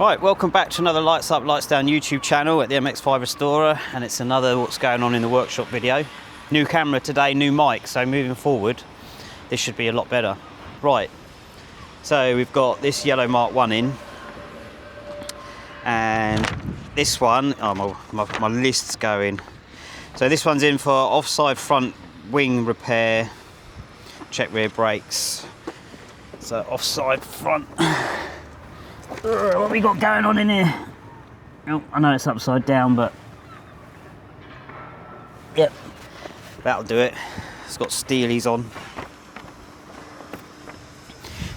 Right, welcome back to another Lights Up, Lights Down YouTube channel at the MX5 Restorer, and it's another what's going on in the workshop video. New camera today, new mic, so moving forward this should be a lot better. Right, so we've got this yellow Mark 1 in, and this one, oh my list's going. So this one's in for offside front wing repair, check rear brakes, so offside front. What have we got going on in here? Oh, I know it's upside down, but yep, that'll do it. It's got steelies on.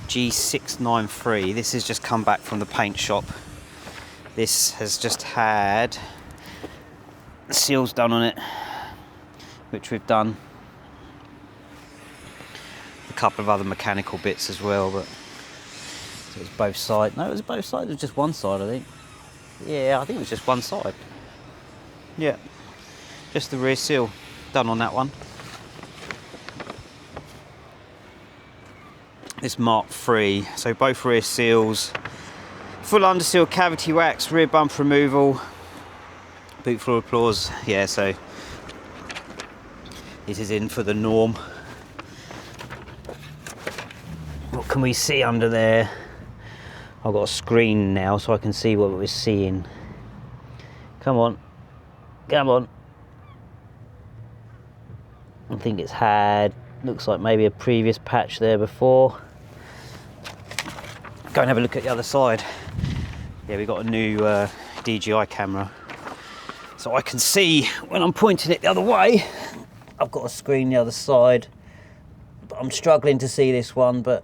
G693. This has just come back from the paint shop. This has just had the seals done on it, which we've done. A couple of other mechanical bits as well, but so it's both sides. No, it was both sides. It was just one side, I think. Yeah, I think it was just one side. Yeah, just the rear seal done on that one. This Mark 3. So both rear seals, full underseal cavity wax, rear bump removal, boot floor applause. Yeah, so this is in for the norm. What can we see under there? I've got a screen now so I can see what we're seeing. Come on, come on. I think it's had, looks like maybe a previous patch there before. Go and have a look at the other side. Yeah, we've got a new DJI camera, so I can see when I'm pointing it the other way. I've got a screen the other side, but I'm struggling to see this one, but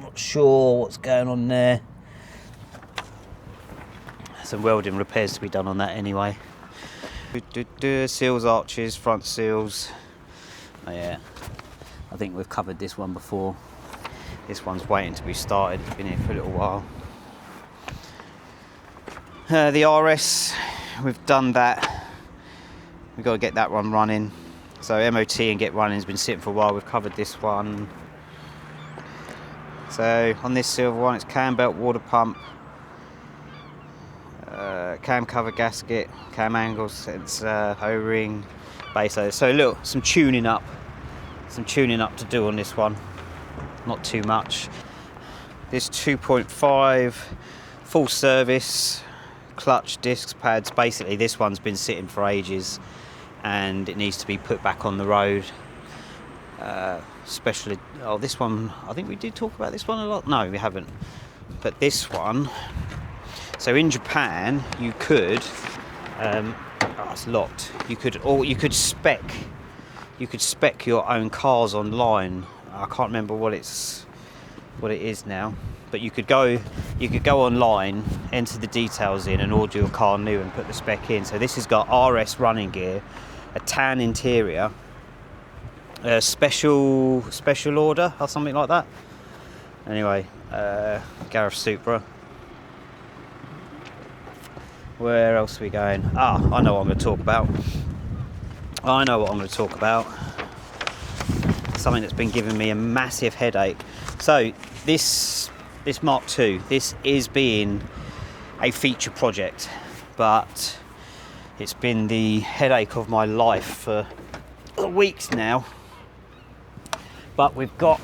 not sure what's going on there. Some welding repairs to be done on that anyway. Seals, arches, front seals. Oh yeah, I think we've covered this one before. This one's waiting to be started. It's been here for a little while. The RS, we've done that. We've got to get that one running. So MOT and get running has been sitting for a while. We've covered this one. So on this silver one, it's cam belt, water pump, cam cover gasket, cam angle sensor, O-ring, base loader. So look, some tuning up to do on this one. Not too much. This 2.5 full service, clutch, discs, pads. Basically, this one's been sitting for ages, and it needs to be put back on the road. Especially, oh, this one, I think we did talk about this one a lot. No, we haven't. But this one, so in Japan, you could, oh, it's locked. You could spec your own cars online. I can't remember what it is now, but you could go online, enter the details in, and order your car new and put the spec in. So this has got RS running gear, a tan interior. Special order or something like that. Anyway, Gareth Supra. Where else are we going? Ah, I know what I'm going to talk about. Something that's been giving me a massive headache. So this Mark II, this is being a feature project, but it's been the headache of my life for weeks now. But we've got,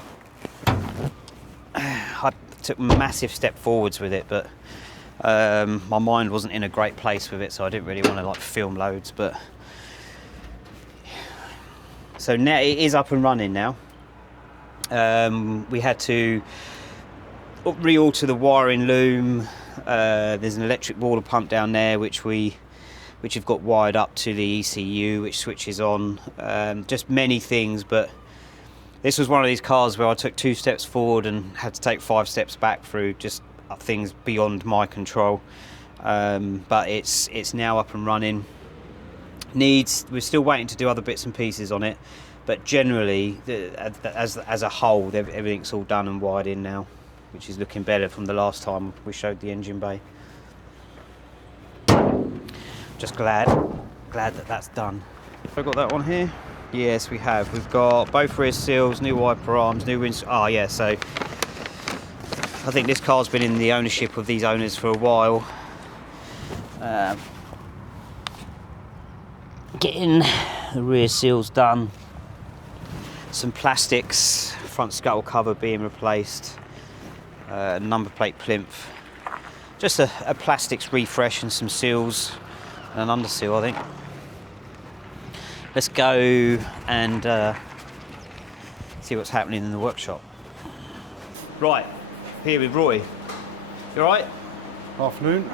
I took a massive step forwards with it, but my mind wasn't in a great place with it, so I didn't really want to like film loads. But so now it is up and running now. We had to re-alter the wiring loom. There's an electric water pump down there which have got wired up to the ECU, which switches on. Just many things, but this was one of these cars where I took 2 steps forward and had to take 5 steps back through just things beyond my control. But it's now up and running. We're still waiting to do other bits and pieces on it, but generally, as a whole, everything's all done and wired in now, which is looking better from the last time we showed the engine bay. Just glad that that's done. I've got that one here. Yes, we have. We've got both rear seals, new wiper arms, new windscreen. Oh yeah, so I think this car's been in the ownership of these owners for a while. Getting the rear seals done, some plastics, front scuttle cover being replaced, number plate plinth, just a plastics refresh and some seals and an underseal, I think. Let's go and see what's happening in the workshop. Right, here with Roy. You alright? Afternoon.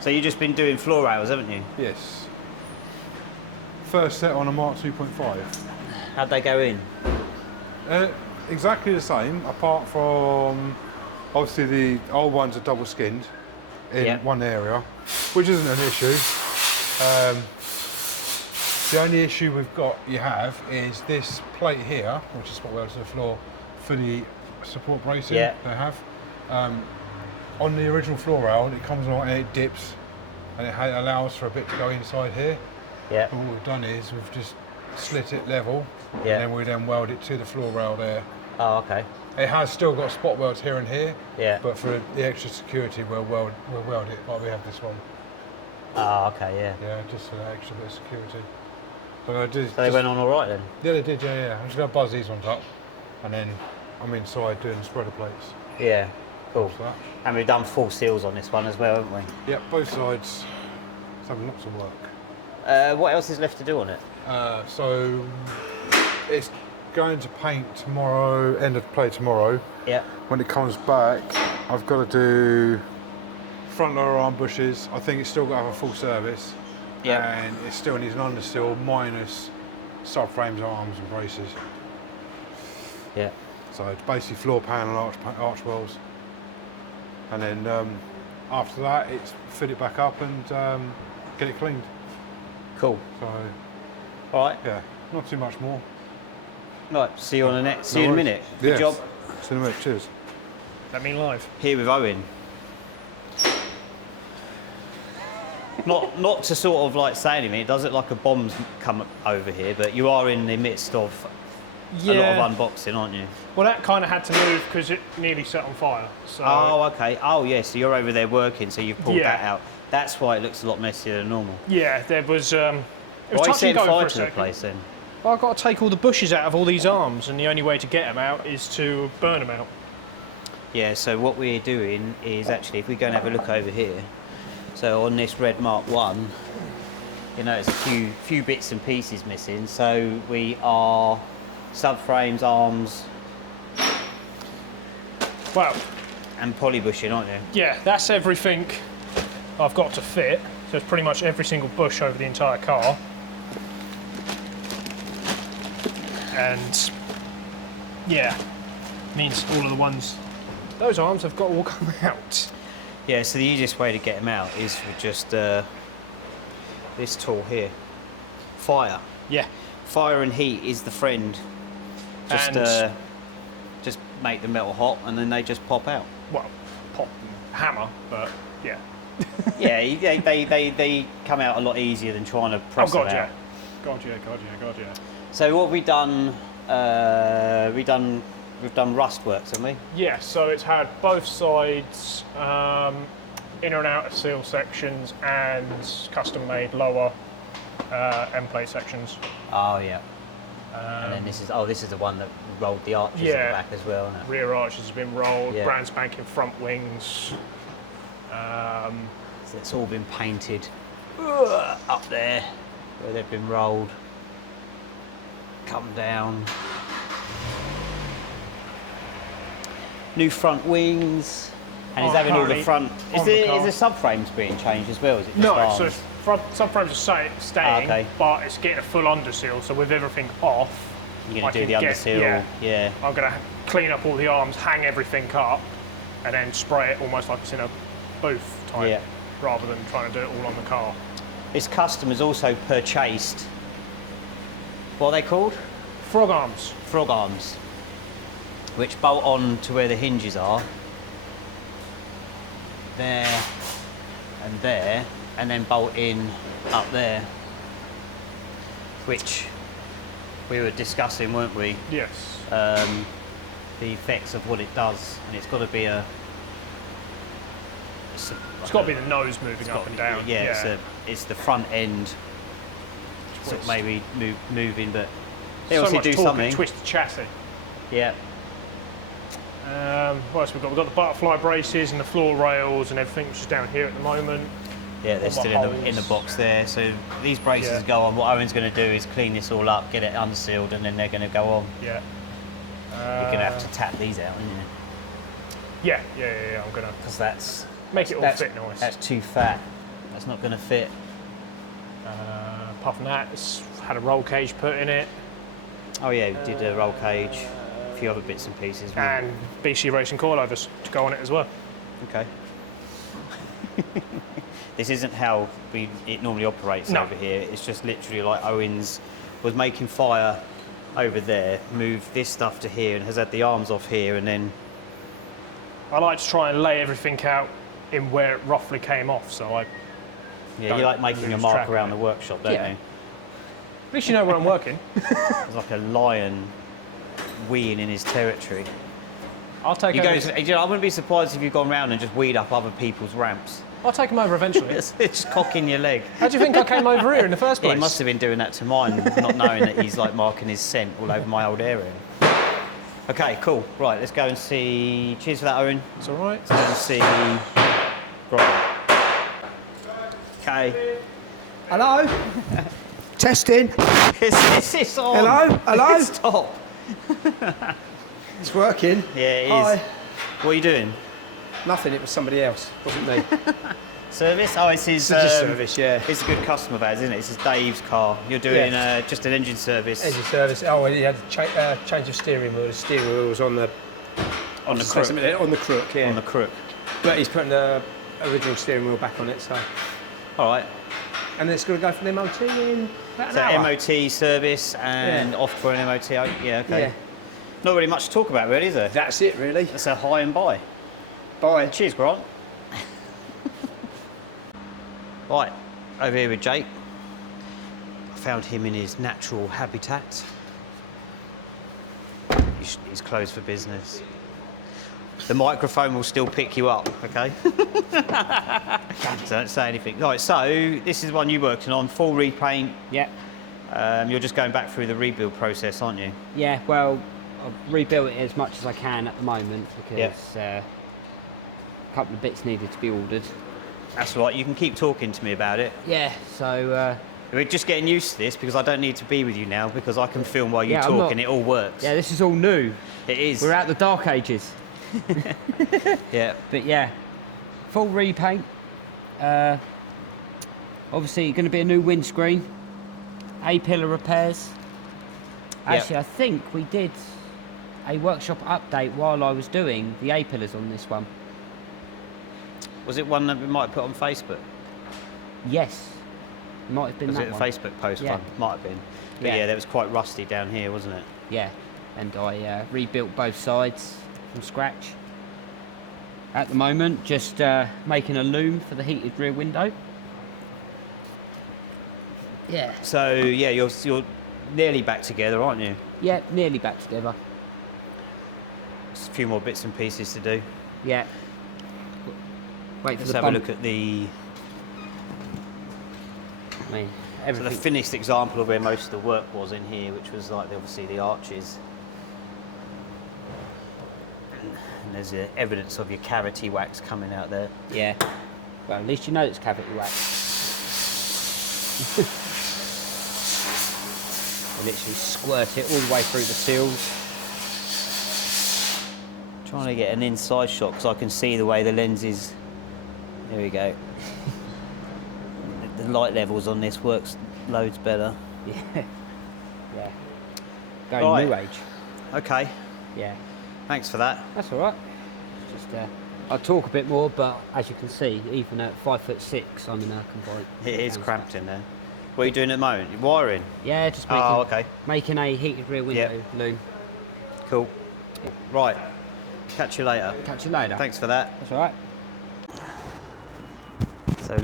So you've just been doing floor rails, haven't you? Yes. First set on a Mark 2.5. How'd they go in? Exactly the same, apart from obviously the old ones are double skinned in one area, which isn't an issue. The only issue you have is this plate here, which is spot welded to the floor for the support bracing they have. On the original floor rail, it comes along and it dips, and it allows for a bit to go inside here. Yeah. And what we've done is we've just slit it level, and then we weld it to the floor rail there. Oh, okay. It has still got spot welds here and here. Yeah. But for the extra security, we'll weld it like we have this one. Oh, okay, yeah. Yeah, just for that extra bit of security. So they went on all right then? Yeah, they did. Yeah. I'm just gonna buzz these ones up, and then I'm inside doing spreader plates. Yeah. Cool. And we've done full seals on this one as well, haven't we? Yep, both sides. It's having lots of work. What else is left to do on it? So it's going to paint tomorrow, end of play tomorrow. Yeah. When it comes back, I've got to do front lower arm bushes. I think it's still got to have a full service. Yeah. And it still needs an underseal minus subframes, arms and braces. Yeah. So it's basically floor panel, arch wells. And then after that, it's fit it back up and get it cleaned. Cool. So, all right. Yeah, not too much more. Right, see you on the next. See you in a minute. Good job. See you in a minute. Cheers. Does that mean live? Here with Owen. Not to sort of like say anything. It does look like a bomb's come over here, but you are in the midst of a lot of unboxing, aren't you? Well, that kind of had to move because it nearly set on fire. So. Oh, okay. Oh, yeah. So you're over there working, so you've pulled that out. That's why it looks a lot messier than normal. Yeah, there was. It was why are you setting fire to the second. place then? Well, I've got to take all the bushes out of all these arms, and the only way to get them out is to burn them out. Yeah. So what we're doing is actually, if we go and have a look over here. So on this red Mark 1, you know, it's a few bits and pieces missing. So we are subframes, arms. Wow. And poly bushing, aren't you? Yeah, that's everything I've got to fit. So it's pretty much every single bush over the entire car. And yeah, means all of the ones, those arms have got to all come out. Yeah, so the easiest way to get them out is with just this tool here. Fire. Yeah. Fire and heat is the friend. Just make the metal hot and then they just pop out. Well, pop and hammer, but yeah. Yeah, they come out a lot easier than trying to press them out. Gotcha. So what have we done? We've done rust works, haven't we? Yeah, so it's had both sides, inner and outer seal sections and custom-made lower end plate sections. Oh yeah. And then this is the one that rolled the arches at the back as well, isn't it? Rear arches have been rolled, brand spanking front wings. So it's all been painted up there where they've been rolled. Come down. New front wings, and he's having all the front. Is the subframes being changed as well? Is it just arms? So front subframes are staying, but it's getting a full underseal. So with everything off, you're going to do the underseal. Yeah. I'm going to clean up all the arms, hang everything up, and then spray it almost like it's in a booth type, rather than trying to do it all on the car. This customer's also purchased. What are they called? Frog arms. Frog arms, which bolt on to where the hinges are. There and then bolt in up there, which we were discussing, weren't we? Yes. The effects of what it does, and it's got to be a It's got to be the nose moving up and down. Yeah, it's the front end sort of maybe moving, but they so also much do torque, something. Twist the chassis. Yeah. What else we've got? We've got the butterfly braces and the floor rails and everything, which is down here at the moment. Yeah, they're still in the box there. So these braces go on. What Owen's going to do is clean this all up, get it unsealed, and then they're going to go on. Yeah. You're going to have to tap these out, aren't you? Yeah. I'm going to... Because that's... Make it all fit nice. That's too fat. That's not going to fit. Apart from that, it's had a roll cage put in it. Oh yeah, we did a roll cage, a few other bits and pieces. And BC Racing coilovers to go on it as well. Okay. This isn't how it normally operates over here. It's just literally like Owen's was making fire over there, moved this stuff to here, and has had the arms off here, and then... I like to try and lay everything out in where it roughly came off, so I... Yeah, you like making a mark around the workshop, don't you? At least you know where I'm working. It's like a lion weeing in his territory. I'll take over. I wouldn't be surprised if you've gone round and just weed up other people's ramps. I'll take him over eventually. It's just cocking your leg. How do you think I came over here in the first place? He must have been doing that to mine, not knowing that he's like marking his scent all over my old area. Okay, cool. Right, let's go and see. Cheers for that, Owen. It's all right. Let's go and see. Right. Okay. Hello? Testing. Is this on? Hello? Stop. It's working. Yeah, it is. Hi. What are you doing? Nothing, it was somebody else, wasn't me. Service? Oh, it's his... Just service, yeah. It's a good customer of ours, isn't it? This is Dave's car. You're doing just an engine service. Engine service. Oh, well, he had a change of steering wheel. The steering wheel was on the... On the crook. On the crook, yeah. On the crook. But he's putting the original steering wheel back on it, so... All right. And it's going to go for an MOT in about an hour. MOT service and off for an MOT. Yeah, okay. Yeah. Not really much to talk about, really, is there? That's it, really. That's a high and buy. Bye. Cheers, Grant. Right, over here with Jake. I found him in his natural habitat. He's closed for business. The microphone will still pick you up, okay? So don't say anything. Right, so this is one you're working on, full repaint. Yeah. You're just going back through the rebuild process, aren't you? Yeah, well, I've rebuilt it as much as I can at the moment because a couple of bits needed to be ordered. That's right, you can keep talking to me about it. Yeah, so... We're just getting used to this because I don't need to be with you now because I can film while you talk and it all works. Yeah, this is all new. It is. We're out the dark ages. Yeah. But yeah, full repaint. Obviously going to be a new windscreen. A-pillar repairs. Actually, I think we did a workshop update while I was doing the A-pillars on this one. Was it one that we might have put on Facebook? Yes. Might have been Was that it a one. Facebook post one? Might have been. But yeah, that was quite rusty down here, wasn't it? Yeah, and I rebuilt both sides from scratch. At the moment, just making a loom for the heated rear window. Yeah. So yeah, you're nearly back together, aren't you? Yeah, nearly back together. Just a few more bits and pieces to do. Yeah. Wait Let's for the have a look at the the finished example of where most of the work was in here, which was like obviously the arches. And there's evidence of your cavity wax coming out there. Yeah. Well, at least you know it's cavity wax. I literally squirt it all the way through the sills. Trying to get an inside shot because I can see the way the lens is. There we go. The light levels on this works loads better. Yeah. Yeah. Going new age. Okay. Yeah. Thanks for that. That's all right. Just I talk a bit more, but as you can see, even at 5'6", I'm in a confined. It is cramped in there. What are you doing at the moment? You're wiring? Yeah, just making, okay. Making a heated rear window loom. Cool. Right. Catch you later. Catch you later. Thanks for that. That's all right. So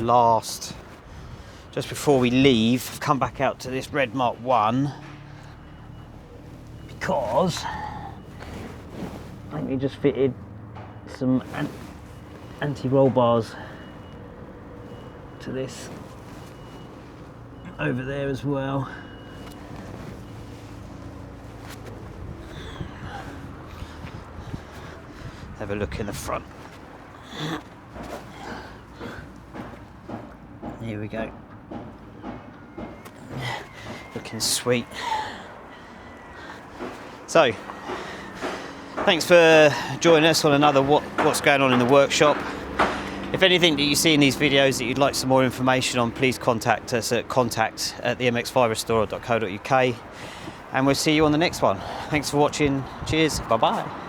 just before we leave, I've come back out to this Red Mark 1 because I think we just fitted some anti-roll bars to this over there as well. Have a look in the front. Here we go. Looking sweet. So, thanks for joining us on another what's going on in the workshop. If anything that you see in these videos that you'd like some more information on, please contact us at contact@themx5restorer.co.uk, and we'll see you on the next one. Thanks for watching. Cheers. Bye bye.